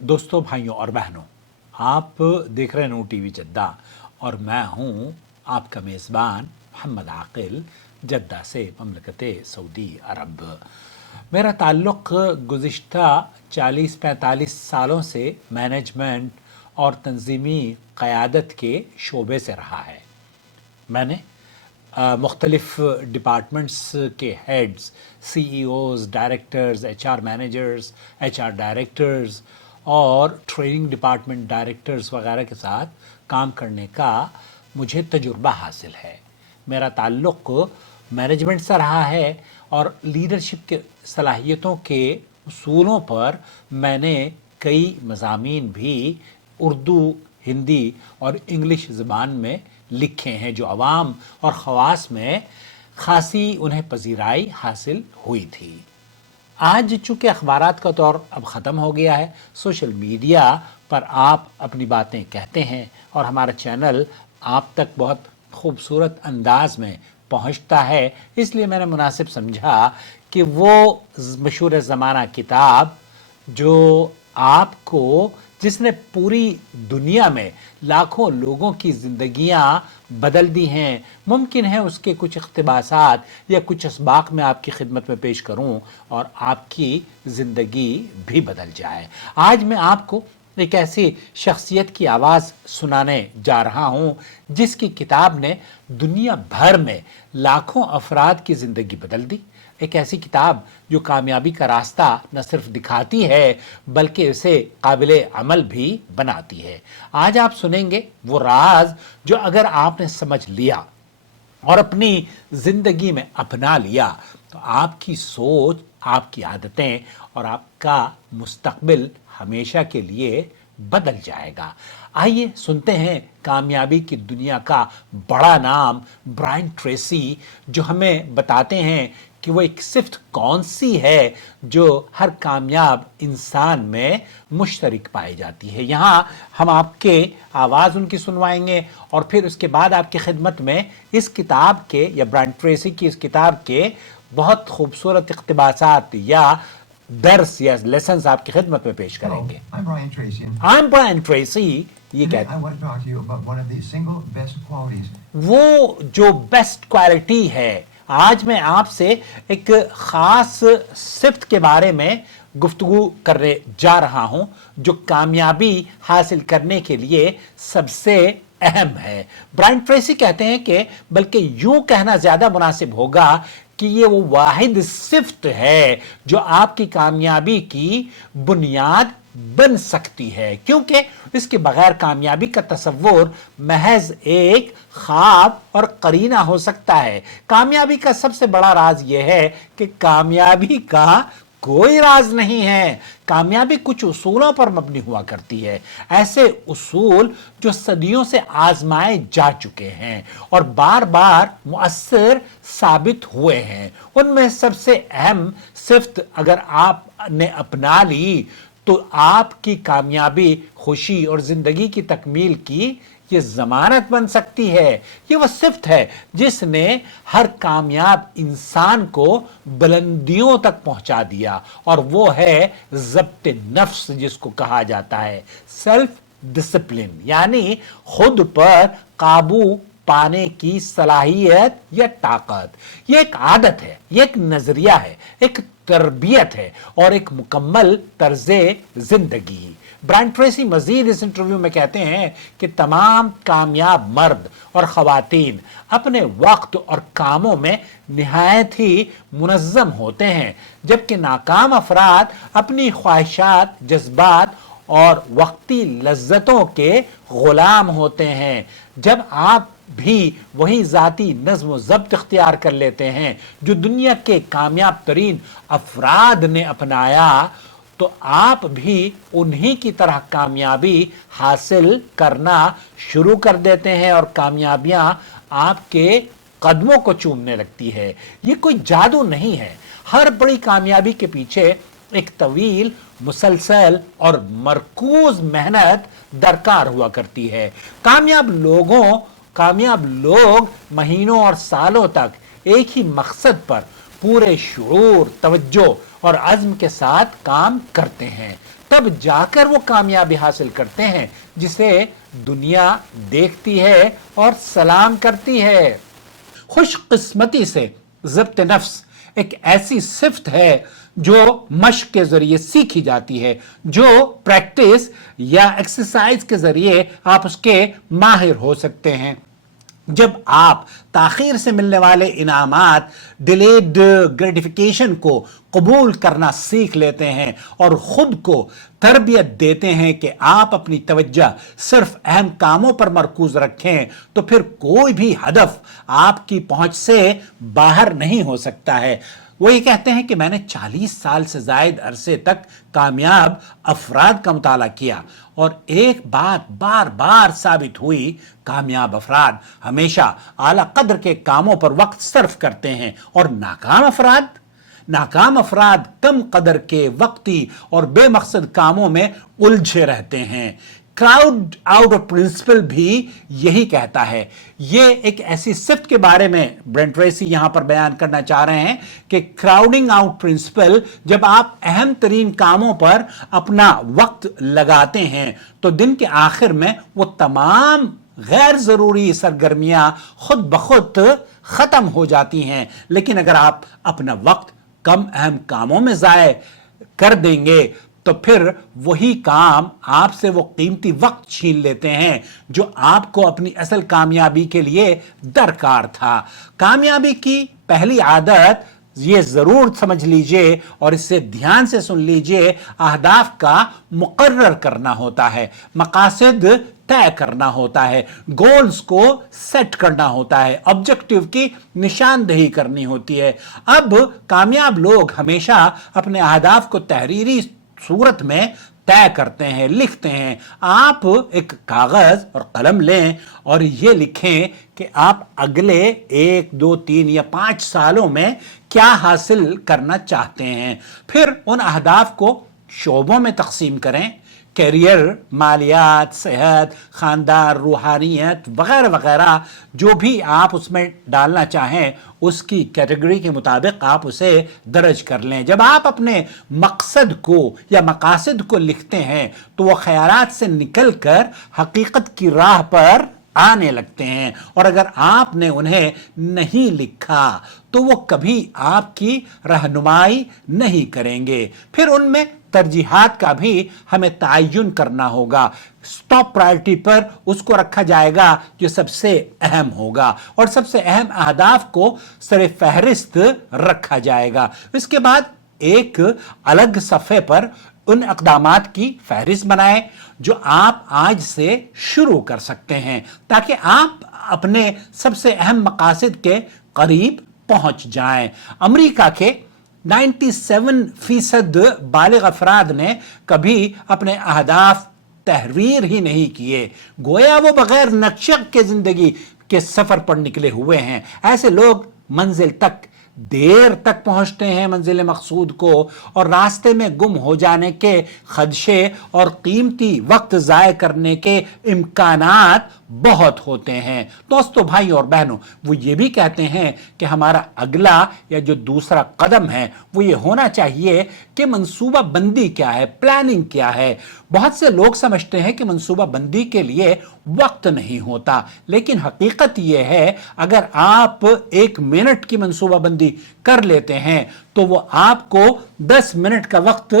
दोस्तों, भाइयों और बहनों, आप देख रहे हैं नू टीवी जद्दा और मैं हूं आपका मेज़बान मोहम्मद आकिल, जद्दा से ममलकत सऊदी अरब। मेरा ताल्लुक़ गुज़िश्ता 40-45 सालों से मैनेजमेंट और तंज़ीमी क़यादत के शोबे से रहा है। मैंने मुख्तलिफ़ डिपार्टमेंट्स के heads, CEOs, directors, HR managers, HR directors और ट्रेनिंग डिपार्टमेंट डायरेक्टर्स वगैरह के साथ काम करने का मुझे तजुर्बा हासिल है। मेरा ताल्लुक़ मैनेजमेंट से रहा है और लीडरशिप के सलाहियतों के उसूलों पर मैंने कई मज़ामीन भी उर्दू, हिंदी और इंग्लिश ज़बान में लिखे हैं जो अवाम और ख़वास में खासी उन्हें पजीराई हासिल हुई थी। आज चूँकि अखबारात का दौर अब ख़त्म हो गया है, सोशल मीडिया पर आप अपनी बातें कहते हैं और हमारा चैनल आप तक बहुत खूबसूरत अंदाज में पहुंचता है, इसलिए मैंने मुनासिब समझा कि वो मशहूर ज़माना किताब जो आपको जिसने पूरी दुनिया में लाखों लोगों की ज़िंदगियां बदल दी हैं, मुमकिन है उसके कुछ इक़्तिबासात या कुछ असबाक में आपकी खिदमत में पेश करूं और आपकी ज़िंदगी भी बदल जाए। आज मैं आपको एक ऐसी शख्सियत की आवाज़ सुनाने जा रहा हूँ जिसकी किताब ने दुनिया भर में लाखों अफराद की ज़िंदगी बदल दी। एक ऐसी किताब जो कामयाबी का रास्ता न सिर्फ दिखाती है बल्कि उसे काबिले अमल भी बनाती है। आज आप सुनेंगे वो राज जो अगर आपने समझ लिया और अपनी ज़िंदगी में अपना लिया तो आपकी सोच, आपकी आदतें और आपका मुस्तकबिल हमेशा के लिए बदल जाएगा। आइए सुनते हैं कामयाबी की दुनिया का बड़ा नाम ब्रायन ट्रेसी जो हमें बताते हैं कि वो एक सिफ्त कौन सी है जो हर कामयाब इंसान में मुश्तरक पाई जाती है। यहाँ हम आपके आवाज़ उनकी सुनवाएंगे और फिर उसके बाद आपकी खिदमत में इस किताब के या ब्रायन ट्रेसी की इस किताब के बहुत खूबसूरत इक़्तिबासात या दर्स या लेसन्स आपकी खिदमत में पेश करेंगे। I'm Brian Tracy, ये कहते वो जो बेस्ट क्वालिटी है। आज मैं आपसे एक ख़ास सिफ्त के बारे में गुफ्तगू करने जा रहा हूँ जो कामयाबी हासिल करने के लिए सबसे अहम है। ब्रायन ट्रेसी कहते हैं कि बल्कि यूं कहना ज़्यादा मुनासिब होगा कि ये वो वाहिद सिफ्त है जो आपकी कामयाबी की बुनियाद बन सकती है, क्योंकि इसके बगैर कामयाबी का तसव्वुर महज एक ख्वाब और करीना हो सकता है। कामयाबी का सबसे बड़ा राज यह है कि कामयाबी का कोई राज नहीं है। कामयाबी कुछ उसूलों पर मबनी हुआ करती है, ऐसे उसूल जो सदियों से आजमाए जा चुके हैं और बार बार मुअस्सिर साबित हुए हैं। उनमें सबसे अहम सिफ्त अगर आपने अपना ली तो आपकी कामयाबी, खुशी और ज़िंदगी की तकमील की ये ज़मानत बन सकती है। ये वह सिफ्त है जिसने हर कामयाब इंसान को बुलंदियों तक पहुंचा दिया और वो है ज़ब्त नफ्स, जिसको कहा जाता है सेल्फ डिसिप्लिन, यानी खुद पर काबू पाने की सलाहियत या ताकत। ये एक आदत है, ये एक नजरिया है, एक तरबियत है और एक मुकम्मल तर्ज़े जिंदगी। ब्रायन ट्रेसी मजीद इस इंटरव्यू में कहते हैं कि तमाम कामयाब मर्द और ख़वातीन अपने वक्त और कामों में निहायत ही मुनज़्ज़म होते हैं, जबकि नाकाम अफराद अपनी ख्वाहिशात, जज्बात और वक्ती लज्जतों के गुलाम होते हैं। जब आप भी वही ज़ाती नज़्म व ज़ब्त इख्तियार कर लेते हैं जो दुनिया के कामयाब तरीन अफराद ने अपनाया, तो आप भी उन्हीं की तरह कामयाबी हासिल करना शुरू कर देते हैं और कामयाबियां आपके कदमों को चूमने लगती है। ये कोई जादू नहीं है। हर बड़ी कामयाबी के पीछे एक तवील, मुसलसल और मरकूज मेहनत दरकार हुआ करती है। कामयाब लोग महीनों और सालों तक एक ही मकसद पर पूरे शुऊर, तवज्जो اور عزم کے ساتھ کام کرتے ہیں تب جا کر وہ کامیابی حاصل کرتے ہیں جسے دنیا دیکھتی ہے اور سلام کرتی ہے۔ خوش قسمتی سے ضبط نفس ایک ایسی صفت ہے جو مشق کے ذریعے سیکھی جاتی ہے، جو پریکٹس یا ایکسرسائز کے ذریعے آپ اس کے ماہر ہو سکتے ہیں۔ جب آپ تاخیر سے ملنے والے انعامات ڈیلیڈ گریٹیفیکیشن کو قبول کرنا سیکھ لیتے ہیں اور خود کو تربیت دیتے ہیں کہ آپ اپنی توجہ صرف اہم کاموں پر مرکوز رکھیں، تو پھر کوئی بھی ہدف آپ کی پہنچ سے باہر نہیں ہو سکتا ہے۔ وہ یہ کہتے ہیں کہ میں نے 40 سال سے زائد عرصے تک کامیاب افراد کا مطالعہ کیا اور ایک بات بار بار ثابت ہوئی، کامیاب افراد ہمیشہ اعلیٰ قدر کے کاموں پر وقت صرف کرتے ہیں اور ناکام افراد کم قدر کے وقتی اور بے مقصد کاموں میں الجھے رہتے ہیں۔ کراؤڈ آؤٹ آف پرنسپل بھی یہی کہتا ہے۔ یہ ایک ایسی صفت کے بارے میں برینٹ ٹریسی یہاں پر بیان کرنا چاہ رہے ہیں کہ کراؤڈنگ آؤٹ پرنسپل، جب آپ اہم ترین کاموں پر اپنا وقت لگاتے ہیں تو دن کے آخر میں وہ تمام غیر ضروری سرگرمیاں خود بخود ختم ہو جاتی ہیں۔ لیکن اگر آپ اپنا وقت کم اہم کاموں میں ضائع کر دیں گے تو پھر وہی کام آپ سے وہ قیمتی وقت چھین لیتے ہیں جو آپ کو اپنی اصل کامیابی کے لیے درکار تھا۔ کامیابی کی پہلی عادت یہ ضرور سمجھ لیجئے اور اس سے دھیان سے سن لیجئے، اہداف کا مقرر کرنا ہوتا ہے، مقاصد طے کرنا ہوتا ہے، گولز کو سیٹ کرنا ہوتا ہے، آبجیکٹیو کی نشاندہی کرنی ہوتی ہے۔ اب کامیاب لوگ ہمیشہ اپنے اہداف کو تحریری صورت میں طے کرتے ہیں، لکھتے ہیں۔ آپ ایک کاغذ اور قلم لیں اور یہ لکھیں کہ آپ اگلے 1، 2، 3 یا 5 سالوں میں کیا حاصل کرنا چاہتے ہیں۔ پھر ان اہداف کو شعبوں میں تقسیم کریں، کیریئر، مالیات، صحت، خاندان، روحانیت وغیرہ وغیرہ، جو بھی آپ اس میں ڈالنا چاہیں اس کی کیٹیگری کے مطابق آپ اسے درج کر لیں۔ جب آپ اپنے مقصد کو یا مقاصد کو لکھتے ہیں تو وہ خیالات سے نکل کر حقیقت کی راہ پر آنے لگتے ہیں، اور اگر آپ نے انہیں نہیں لکھا تو وہ کبھی آپ کی رہنمائی نہیں کریں گے۔ پھر ان میں ترجیحات کا بھی ہمیں تعین کرنا ہوگا۔ سٹاپ پرائرٹی پر اس کو رکھا جائے گا جو سب سے اہم ہوگا، اور سب سے اہم اہداف کو سر فہرست رکھا جائے گا۔ اس کے بعد ایک الگ صفحے پر ان اقدامات کی فہرست بنائیں جو آپ آج سے شروع کر سکتے ہیں، تاکہ آپ اپنے سب سے اہم مقاصد کے قریب پہنچ جائیں۔ امریکہ کے 97% بالغ افراد نے کبھی اپنے اہداف تحریر ہی نہیں کیے، گویا وہ بغیر نقشے کے زندگی کے سفر پر نکلے ہوئے ہیں۔ ایسے لوگ منزل تک دیر تک پہنچتے ہیں، منزل مقصود کو، اور راستے میں گم ہو جانے کے خدشے اور قیمتی وقت ضائع کرنے کے امکانات بہت ہوتے ہیں۔ دوستو، بھائی اور بہنوں، وہ یہ بھی کہتے ہیں کہ ہمارا اگلا یا جو دوسرا قدم ہے وہ یہ ہونا چاہیے کہ منصوبہ بندی کیا ہے، پلاننگ کیا ہے۔ بہت سے لوگ سمجھتے ہیں کہ منصوبہ بندی کے لیے وقت نہیں ہوتا، لیکن حقیقت یہ ہے اگر آپ 1 منٹ کی منصوبہ بندی کر لیتے ہیں تو وہ آپ کو 10 منٹ کا وقت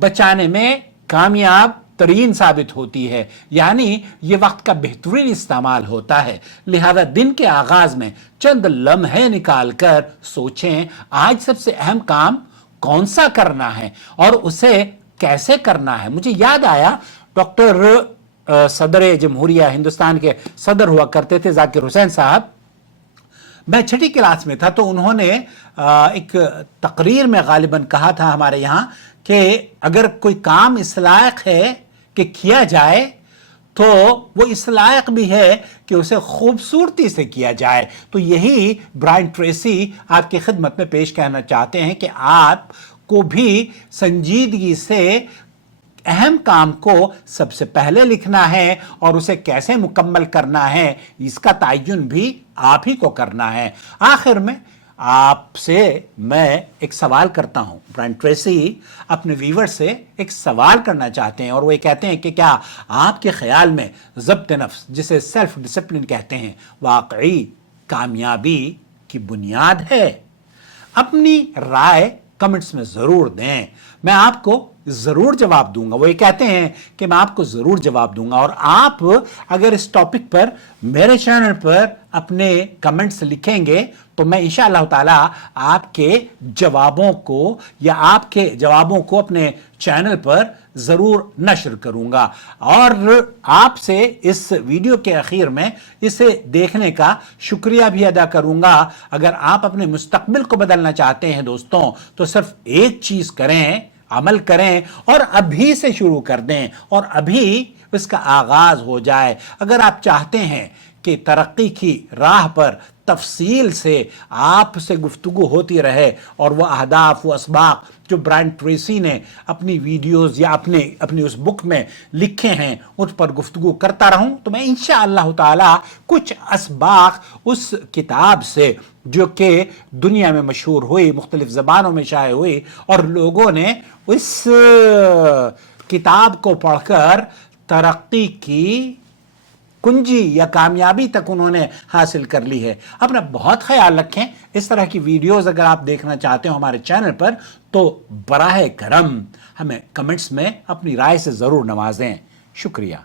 بچانے میں کامیاب ترین ثابت ہوتی ہے، یعنی یہ وقت کا بہترین استعمال ہوتا ہے۔ لہذا دن کے آغاز میں چند لمحے نکال کر سوچیں آج سب سے اہم کام کون سا کرنا ہے اور اسے کیسے کرنا ہے۔ مجھے یاد آیا ڈاکٹر صدر جمہوریہ ہندوستان کے صدر ہوا کرتے تھے ذاکر حسین صاحب، میں 6ٹھی کلاس میں تھا تو انہوں نے ایک تقریر میں غالباً کہا تھا ہمارے یہاں کہ اگر کوئی کام اس لائق ہے کہ کیا جائے تو وہ اس لائق بھی ہے کہ اسے خوبصورتی سے کیا جائے۔ تو یہی برائن ٹریسی آپ کی خدمت میں پیش کرنا چاہتے ہیں کہ آپ کو بھی سنجیدگی سے اہم کام کو سب سے پہلے لکھنا ہے اور اسے کیسے مکمل کرنا ہے اس کا تعین بھی آپ ہی کو کرنا ہے۔ آخر میں आपसे मैं एक सवाल करता हूं। ब्रायन ट्रेसी अपने व्यूवर से एक सवाल करना चाहते हैं और वो ये कहते हैं कि क्या आपके ख्याल में ज़ब्त नफ्स, जिसे सेल्फ डिसिप्लिन कहते हैं, वाकई कामयाबी की बुनियाद है? अपनी राय कमेंट्स में ज़रूर दें, मैं आपको ज़रूर जवाब दूंगा। वो ये कहते हैं कि मैं आपको ज़रूर जवाब दूंगा। और आप अगर इस टॉपिक पर मेरे चैनल पर अपने कमेंट्स लिखेंगे तो मैं इंशाअल्लाह ताला आपके जवाबों को या आपके जवाबों को अपने चैनल पर ज़रूर नश्र करूंगा। और आपसे इस वीडियो के आखिर में इसे देखने का शुक्रिया भी अदा करूंगा। अगर आप अपने मुस्तकबिल को बदलना चाहते हैं दोस्तों, तो सिर्फ एक चीज़ करें, अमल करें और अभी से शुरू कर दें और अभी इसका आगाज हो जाए। अगर आप चाहते हैं कि तरक्की की राह पर तफसील से आपसे गुफ्तगू होती रहे और वह अहदाफ, वो असबाक जो ब्रायन ट्रेसी ने अपनी वीडियोस या अपनी उस बुक में लिखे हैं उस पर गुफ्तगू करता रहूं, तो मैं इंशाअल्लाह ताला कुछ असबाक उस किताब से जो कि दुनिया में मशहूर हुई, मुख्तलिफ ज़बानों में शाये हुई और लोगों ने इस किताब को पढ़कर तरक्की की कुंजी या कामयाबी तक उन्होंने हासिल कर ली है। अपना बहुत ख्याल रखें। इस तरह की वीडियोस अगर आप देखना चाहते हो हमारे चैनल पर तो बराह करम हमें कमेंट्स में अपनी राय से ज़रूर नवाजें। शुक्रिया।